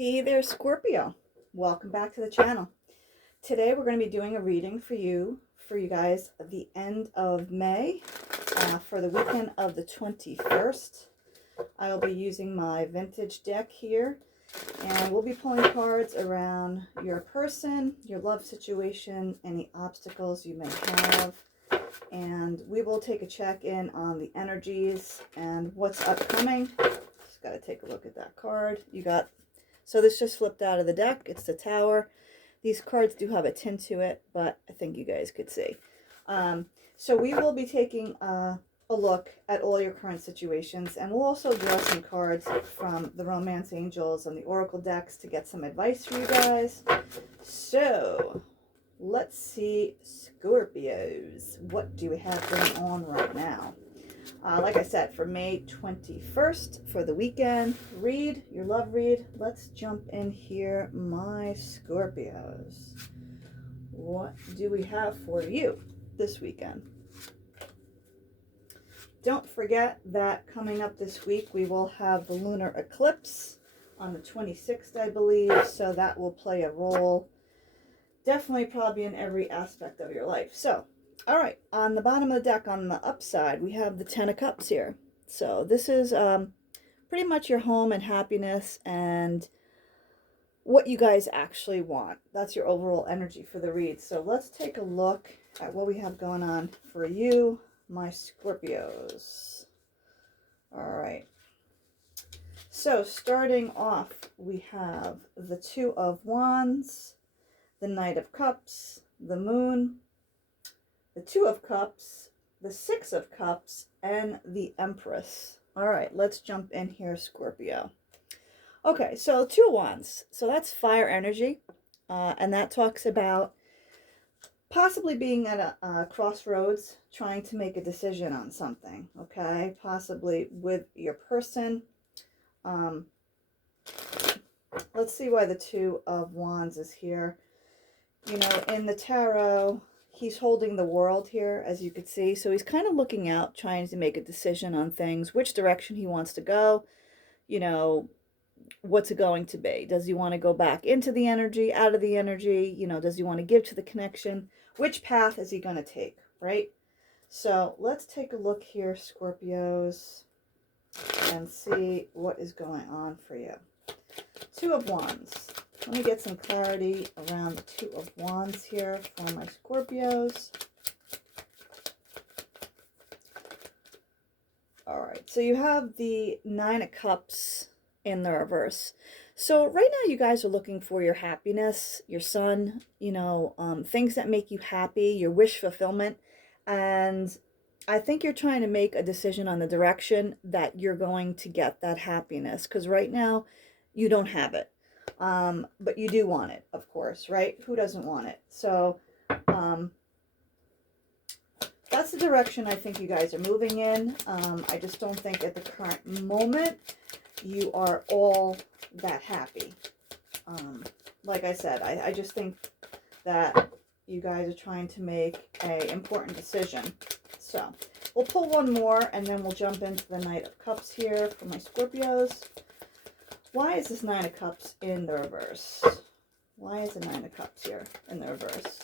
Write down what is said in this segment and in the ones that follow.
Hey there, Scorpio. Welcome back to the channel. Today we're going to be doing a reading for you guys at the end of May for the weekend of the 21st. I will be using my vintage deck here, and we'll be pulling cards around your person, your love situation, any obstacles you may have, and we will take a check-in on the energies and what's upcoming. Just got to take a look at that card. So this just flipped out of the deck. It's the Tower. These cards do have a tint to it, but I think you guys could see. So we will be taking a look at all your current situations, and we'll also draw some cards from the Romance Angels and the Oracle decks to get some advice for you guys. So let's see, Scorpios, what do we have going on right now? Like I said, for May 21st, for the weekend read, your love read. Let's jump in here, my Scorpios. What do we have for you this weekend? Don't forget that coming up this week, we will have the lunar eclipse on the 26th, I believe. So that will play a role, definitely probably in every aspect of your life. So all right, on the bottom of the deck, on the upside, we have the Ten of Cups here. So this is pretty much your home and happiness and what you guys actually want. That's your overall energy for the read. So let's take a look at what we have going on for you, my Scorpios. All right. So starting off, we have the Two of Wands, the Knight of Cups, the Moon, the Two of Cups, the Six of Cups, and the Empress. All right, let's jump in here, Scorpio. Okay, so Two of Wands. So that's fire energy, and that talks about possibly being at a crossroads, trying to make a decision on something, okay? Possibly with your person. Let's see why the Two of Wands is here. You know, in the tarot, he's holding the world here, as you could see. So he's kind of looking out, trying to make a decision on things, which direction he wants to go, you know, what's it going to be? Does he want to go back into the energy, out of the energy? You know, does he want to give to the connection? Which path is he going to take, right? So let's take a look here, Scorpios, and see what is going on for you. Two of Wands. Let me get some clarity around the Two of Wands here for my Scorpios. All right, so you have the Nine of Cups in the reverse. So right now you guys are looking for your happiness, your sun, you know, things that make you happy, your wish fulfillment. And I think you're trying to make a decision on the direction that you're going to get that happiness. Because right now you don't have it. But you do want it, of course, right? Who doesn't want it? So that's the direction I think you guys are moving in. I just don't think at the current moment you are all that happy. Like I said, I just think that you guys are trying to make an important decision. So we'll pull one more and then we'll jump into the Knight of Cups here for my Scorpios. Why is this Nine of Cups in the reverse? Why is the Nine of Cups here in the reverse?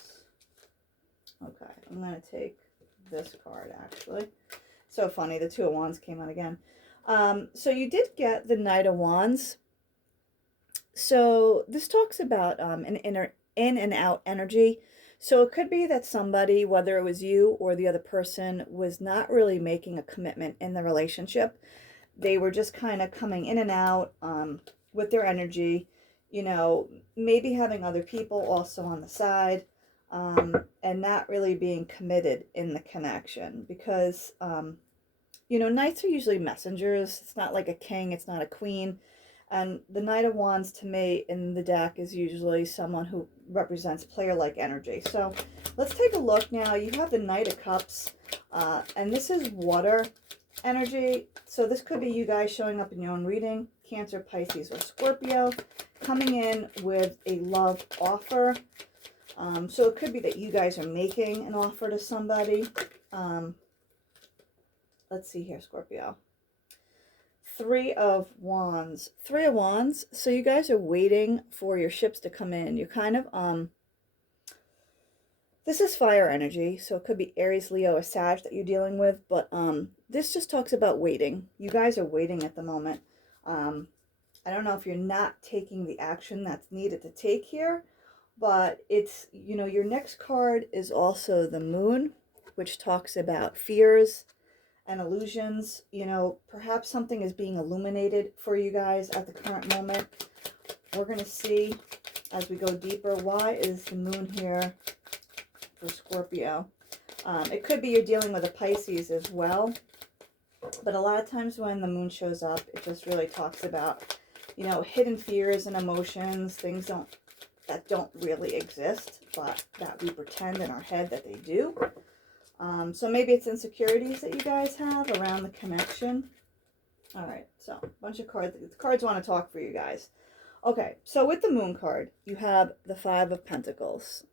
Okay, I'm going to take this card, actually. So funny, the Two of Wands came out again. So you did get the Knight of Wands. So this talks about an inner in and out energy. So it could be that somebody, whether it was you or the other person, was not really making a commitment in the relationship. They were just kind of coming in and out with their energy, you know, maybe having other people also on the side, and not really being committed in the connection because, you know, knights are usually messengers. It's not like a king, it's not a queen. And the Knight of Wands to me in the deck is usually someone who represents player-like energy. So let's take a look now. You have the Knight of Cups, and this is water energy. So this could be you guys showing up in your own reading, Cancer, Pisces, or Scorpio, coming in with a love offer. So it could be that you guys are making an offer to somebody. Let's see here, Scorpio. Three of Wands. Three of Wands. So you guys are waiting for your ships to come in. You're kind of, this is fire energy, so it could be Aries, Leo, or Sag that you're dealing with, but this just talks about waiting. You guys are waiting at the moment. I don't know if you're not taking the action that's needed to take here, but it's, you know, your next card is also the Moon, which talks about fears and illusions. You know, perhaps something is being illuminated for you guys at the current moment. We're going to see as we go deeper, why is the Moon here for Scorpio? It could be you're dealing with a Pisces as well, but a lot of times when the Moon shows up, it just really talks about, you know, hidden fears and emotions, things that don't really exist, but that we pretend in our head that they do. So maybe it's insecurities that you guys have around the connection. All right, so a bunch of cards. The cards want to talk for you guys. Okay, so with the Moon card, you have the Five of Pentacles.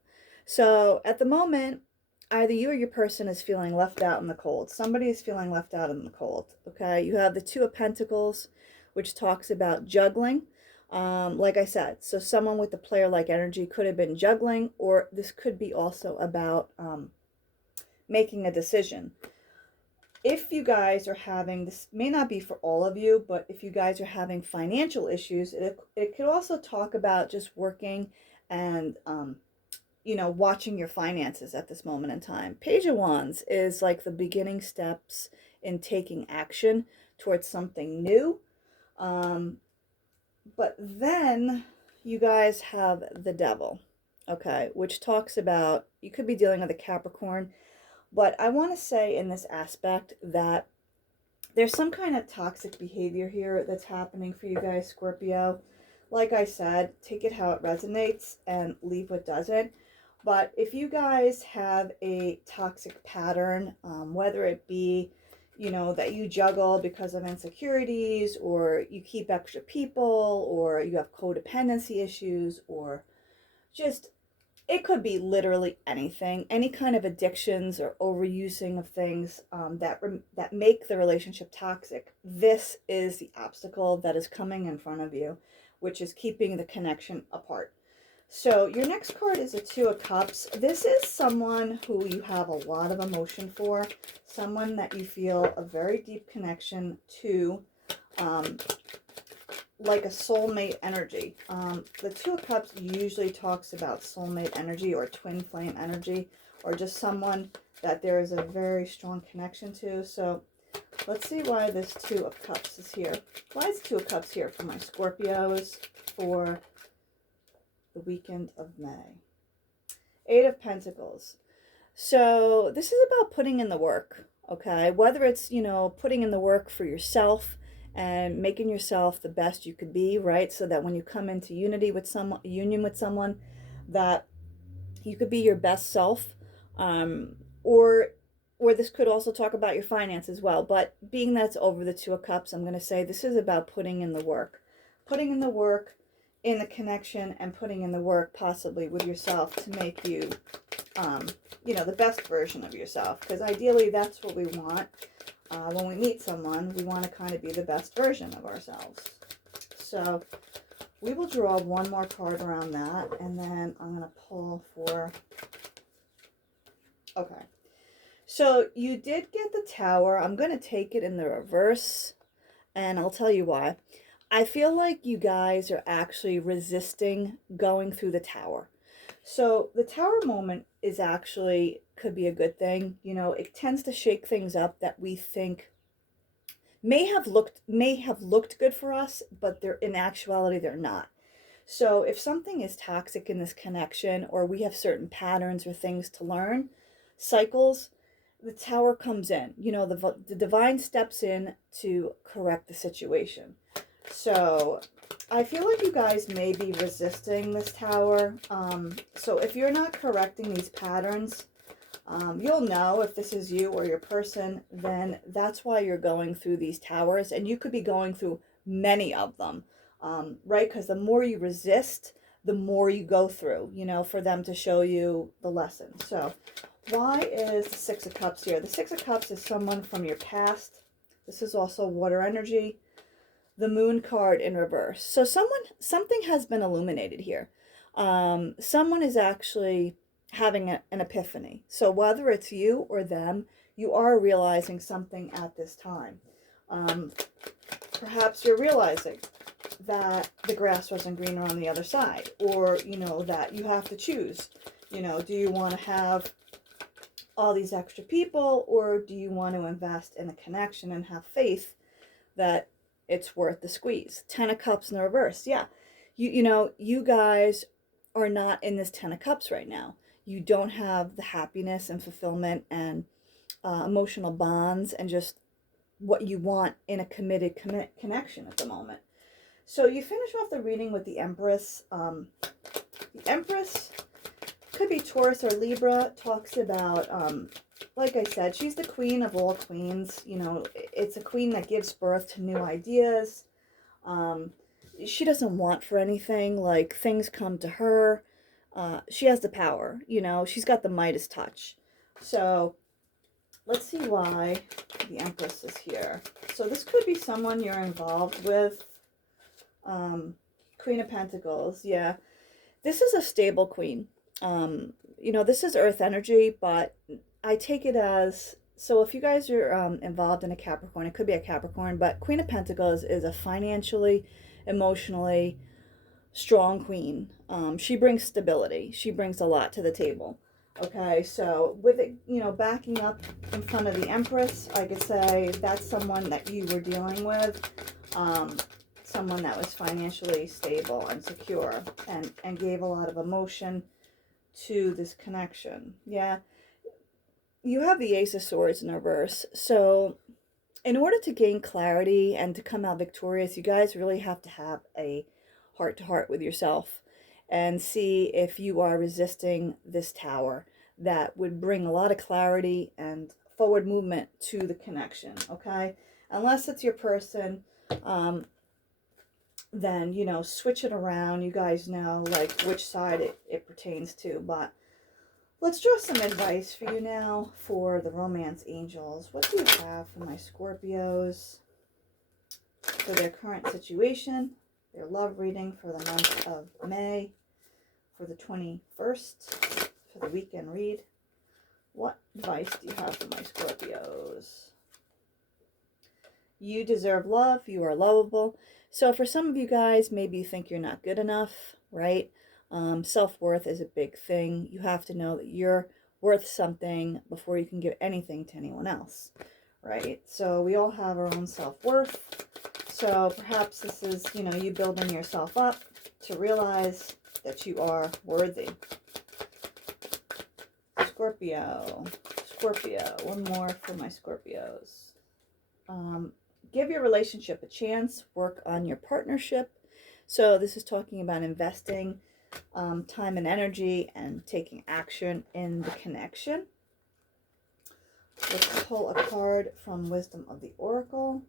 So at the moment, either you or your person is feeling left out in the cold. Somebody is feeling left out in the cold, okay? You have the Two of Pentacles, which talks about juggling. Like I said, so someone with the player-like energy could have been juggling, or this could be also about making a decision. If you guys are having, this may not be for all of you, but if you guys are having financial issues, it could also talk about just working and, you know, watching your finances at this moment in time. Page of Wands is like the beginning steps in taking action towards something new. But then you guys have the Devil, okay, which talks about, you could be dealing with a Capricorn, but I want to say in this aspect that there's some kind of toxic behavior here that's happening for you guys, Scorpio. Like I said, take it how it resonates and leave what doesn't. But if you guys have a toxic pattern, whether it be, you know, that you juggle because of insecurities, or you keep extra people, or you have codependency issues, or just, it could be literally anything, any kind of addictions or overusing of things that make the relationship toxic. This is the obstacle that is coming in front of you, which is keeping the connection apart. So your next card is a Two of Cups. This is someone who you have a lot of emotion for, someone that you feel a very deep connection to, like a soulmate energy. The Two of Cups usually talks about soulmate energy or twin flame energy, or just someone that there is a very strong connection to. So let's see why this Two of Cups is here. Why is Two of Cups here for my Scorpios for the weekend of May? Eight of Pentacles. So this is about putting in the work, okay? Whether it's, you know, putting in the work for yourself and making yourself the best you could be, right? So that when you come into union with someone, that you could be your best self. Or this could also talk about your finance as well. But being that's over the Two of Cups, I'm going to say this is about putting in the work. Putting in the work in the connection, and putting in the work possibly with yourself to make you, you know, the best version of yourself. Because ideally that's what we want. When we meet someone, we want to kind of be the best version of ourselves. So we will draw one more card around that, and then I'm going to pull for, okay. So you did get the Tower. I'm going to take it in the reverse, and I'll tell you why. I feel like you guys are actually resisting going through the Tower. So the Tower moment is actually, could be a good thing. You know, it tends to shake things up that we think may have looked good for us, but they're, in actuality, they're not. So if something is toxic in this connection, or we have certain patterns or things to learn, cycles, the Tower comes in. You know, the divine steps in to correct the situation. So I feel like you guys may be resisting this Tower. So if you're not correcting these patterns, you'll know if this is you or your person, then that's why you're going through these Towers. And you could be going through many of them, right? Because the more you resist, the more you go through, you know, for them to show you the lesson. So why is the Six of Cups here? The Six of Cups is someone from your past. This is also water energy. the Moon card in reverse. So something has been illuminated here. Someone is actually having an epiphany. So whether it's you or them, you are realizing something at this time. Perhaps you're realizing that the grass wasn't greener on the other side, or, you know, that you have to choose. You know, do you want to have all these extra people, or do you want to invest in a connection and have faith that it's worth the squeeze? 10 of Cups in the reverse. Yeah. You know, you guys are not in this 10 of Cups right now. You don't have the happiness and fulfillment and emotional bonds and just what you want in a committed connection at the moment. So you finish off the reading with the Empress. The Empress could be Taurus or Libra. Talks about, like I said, she's the queen of all queens. You know, it's a queen that gives birth to new ideas. She doesn't want for anything. Like, things come to her. She has the power. You know, she's got the Midas touch. So let's see why the Empress is here. So this could be someone you're involved with. Queen of Pentacles. Yeah. This is a stable queen. You know, this is earth energy, but I take it as, so if you guys are involved in a Capricorn, it could be a Capricorn, but Queen of Pentacles is a financially, emotionally strong queen. She brings stability. She brings a lot to the table. Okay, so with it, you know, backing up in front of the Empress, I could say that's someone that you were dealing with. Someone that was financially stable and secure and gave a lot of emotion to this connection. Yeah. You have the Ace of Swords in reverse. So in order to gain clarity and to come out victorious, you guys really have to have a heart-to-heart with yourself and see if you are resisting this Tower that would bring a lot of clarity and forward movement to the connection, okay? Unless it's your person, then, you know, switch it around. You guys know, like, which side it pertains to. But let's draw some advice for you now for the Romance Angels. What do you have for my Scorpios for their current situation, their love reading for the month of May, for the 21st, for the weekend read? What advice do you have for my Scorpios? You deserve love. You are lovable. So for some of you guys, maybe you think you're not good enough, right? Self-worth is a big thing. You have to know that you're worth something before you can give anything to anyone else, right? So we all have our own self-worth. So perhaps this is, you know, you building yourself up to realize that you are worthy. Scorpio. Scorpio. One more for my Scorpios. Give your relationship a chance. Work on your partnership. So this is talking about investing time and energy and taking action in the connection. Let's pull a card from Wisdom of the Oracle.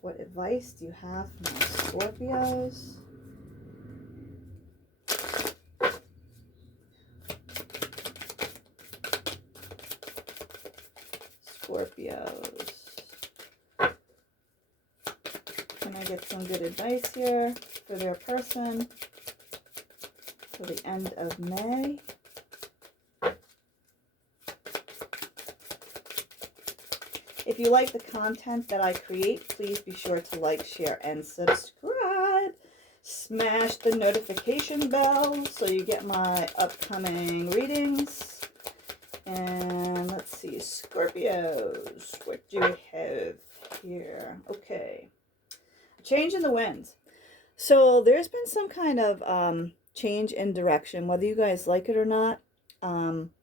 What advice do you have for my Scorpios? Scorpios. Can I get some good advice here for their person for the end of May? If you like the content that I create, please be sure to like, share, and subscribe. Smash the notification bell so you get my upcoming readings. And let's see, Scorpios, what do we have here? Okay. Change in the winds. So there's been some kind of change in direction, whether you guys like it or not.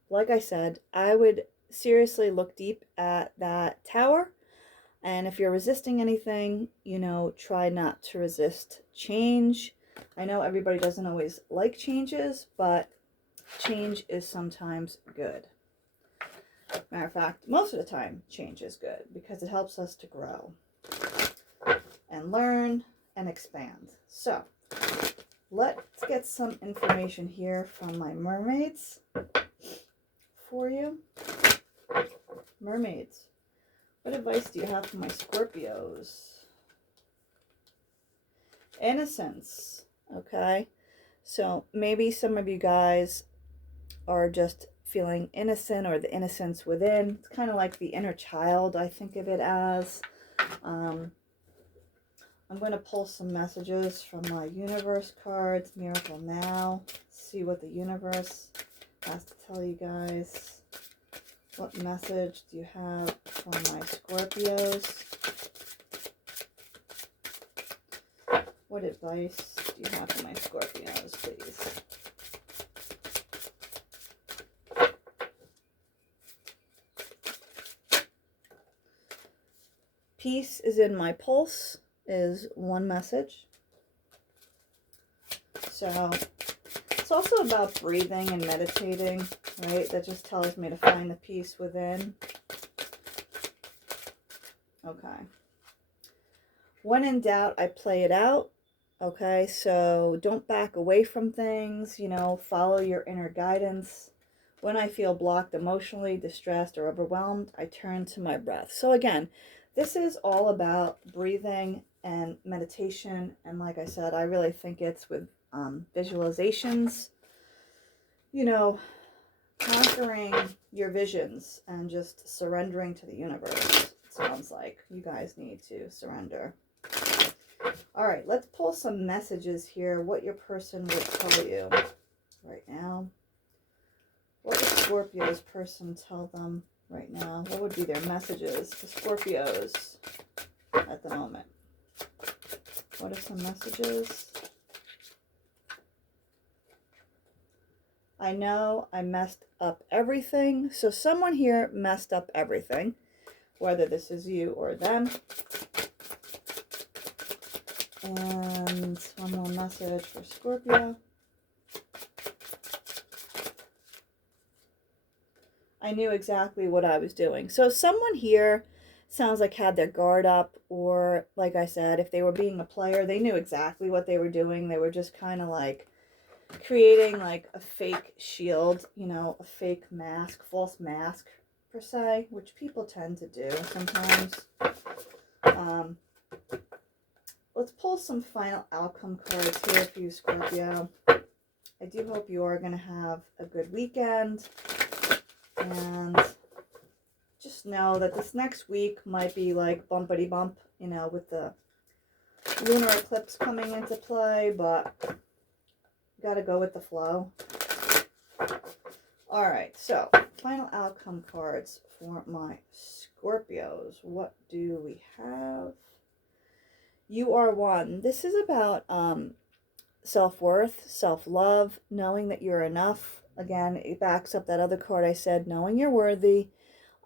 Like I said, I would seriously look deep at that Tower. And if you're resisting anything, you know, try not to resist change. I know everybody doesn't always like changes, but change is sometimes good. Matter of fact, most of the time, change is good because it helps us to grow and learn and expand. So, let's get some information here from my mermaids for you. Mermaids, What advice do you have for my Scorpios? Innocence. Okay. So maybe some of you guys are just feeling innocent, or the innocence within. It's kind of like the inner child, I think of it as. I'm going to pull some messages from my universe cards, Miracle Now. See what the universe has to tell you guys. What message do you have from my Scorpios? What advice do you have for my Scorpios, please? Peace is in my pulse is one message. So it's also about breathing and meditating, right? That just tells me to find the peace within. Okay. When in doubt, I play it out. Okay, so don't back away from things, you know, follow your inner guidance. When I feel blocked emotionally, distressed, or overwhelmed, I turn to my breath. So again, this is all about breathing and meditation. And like I said, I really think it's with visualizations, you know, conquering your visions and just surrendering to the universe. It sounds like you guys need to surrender. All right, let's pull some messages here, what your person would tell you right now. What would Scorpio's person tell them right now? What would be their messages to Scorpios at the moment? What are some messages? I know I messed up everything. So someone here messed up everything, whether this is you or them. And one more message for Scorpio. I knew exactly what I was doing. So someone here sounds like had their guard up, or like I said, if they were being a player, they knew exactly what they were doing. They were just kind of like creating like a fake shield, you know, a fake mask, false mask per se, which people tend to do sometimes. Let's pull some final outcome cards here for you, Scorpio. I do hope you are going to have a good weekend. And just know that this next week might be like bumpity bump, you know, with the lunar eclipse coming into play, but you got to go with the flow. All right, so final outcome cards for my Scorpios. What do we have? You are one. This is about self-worth, self-love, knowing that you're enough. Again, it backs up that other card I said, knowing you're worthy,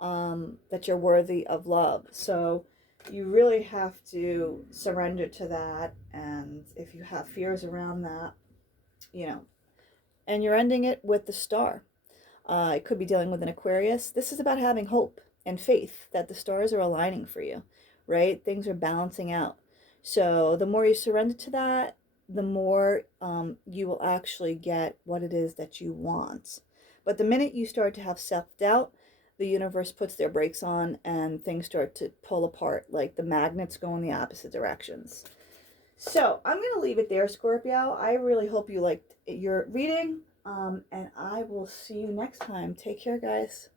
that you're worthy of love. So you really have to surrender to that. And if you have fears around that, you know, and you're ending it with the star. It could be dealing with an Aquarius. This is about having hope and faith that the stars are aligning for you, right? Things are balancing out. So the more you surrender to that, the more you will actually get what it is that you want. But the minute you start to have self-doubt, the universe puts their brakes on and things start to pull apart, like the magnets go in the opposite directions. So I'm going to leave it there, Scorpio. I really hope you liked your reading, and I will see you next time. Take care, guys.